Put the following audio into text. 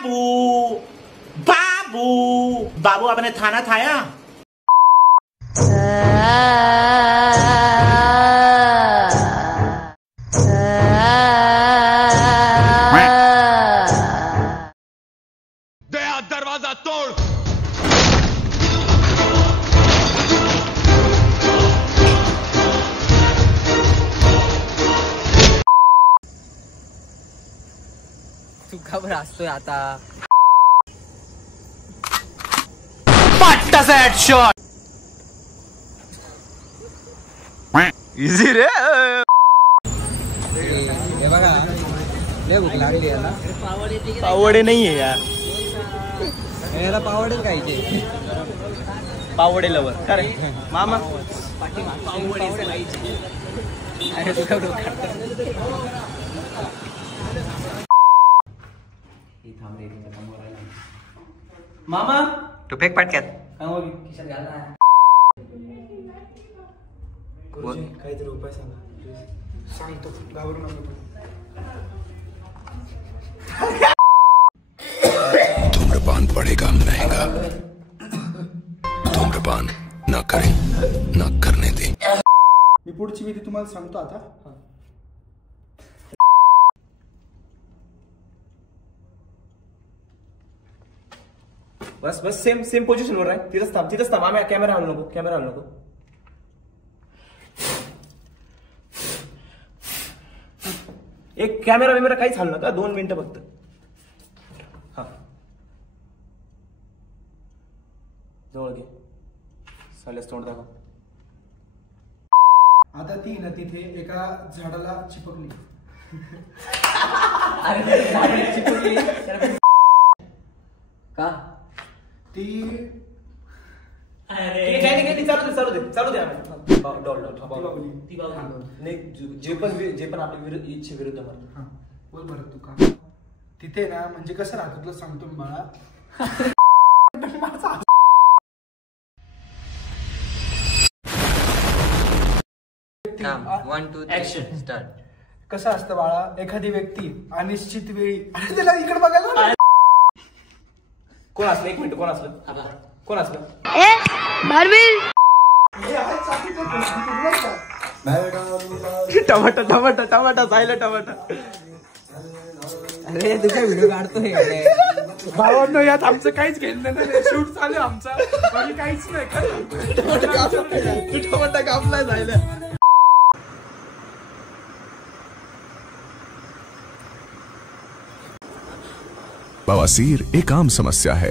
बाबू बाबू बाबू आपने खाना खाया? दरवाजा तोड़। तू खबर असतोय आता पट्टा सेट शॉट इजी रे। हे बघा लय भूक लागली आहे ना। पावडे नाही आहे यार, याला पावडेल खायचे। पावडे लवर का रे मामा? अरे तू काय मामा तू फेक पाटक्यात खिशात घाल ना। काहीतरी उपाय सांगा, सांगतो, घाबरू नको। धूम्रपान पड़ेगा महंगा, धूम्रपान न करें न करने दें। मी पुढची विधी तुम्हाला सांगतो आता। बस बस सेम सेम पोझिशन वर आहे, तिथंच थांब आम्ही कॅमेरा हलू नको। एक कॅमेरा काहीच हलू नका, 2 मिनिटं फक्त। हा जवळ घे, साल्यास तोंड दाखव। आता ती ना तिथे एका झाडाला चिपकली। का ती चालू दे बाहुली. जे पण आपल्या इच्छे विरुद्ध म्हणा। हा बोल बरं तू का तिथे ना, म्हणजे कसं राहतं तुला सांगतो मी बाळा। One two action start. कसं असतं बाळा, एखादी व्यक्ती अनिश्चित वेळी, अरे त्याला इकडे बघायला ना। कोण असलं? 1 मिनिट, कोण असलं? टमाटा जायला टमाटा। अरे तुझा व्हिडिओ काढतोय भावांनो, यात आमचं काहीच घेणं नाही, शूट चालू आमचा, बाकी काहीच नाही। टमाटा कापला जायला। बवासीर एक आम समस्या है।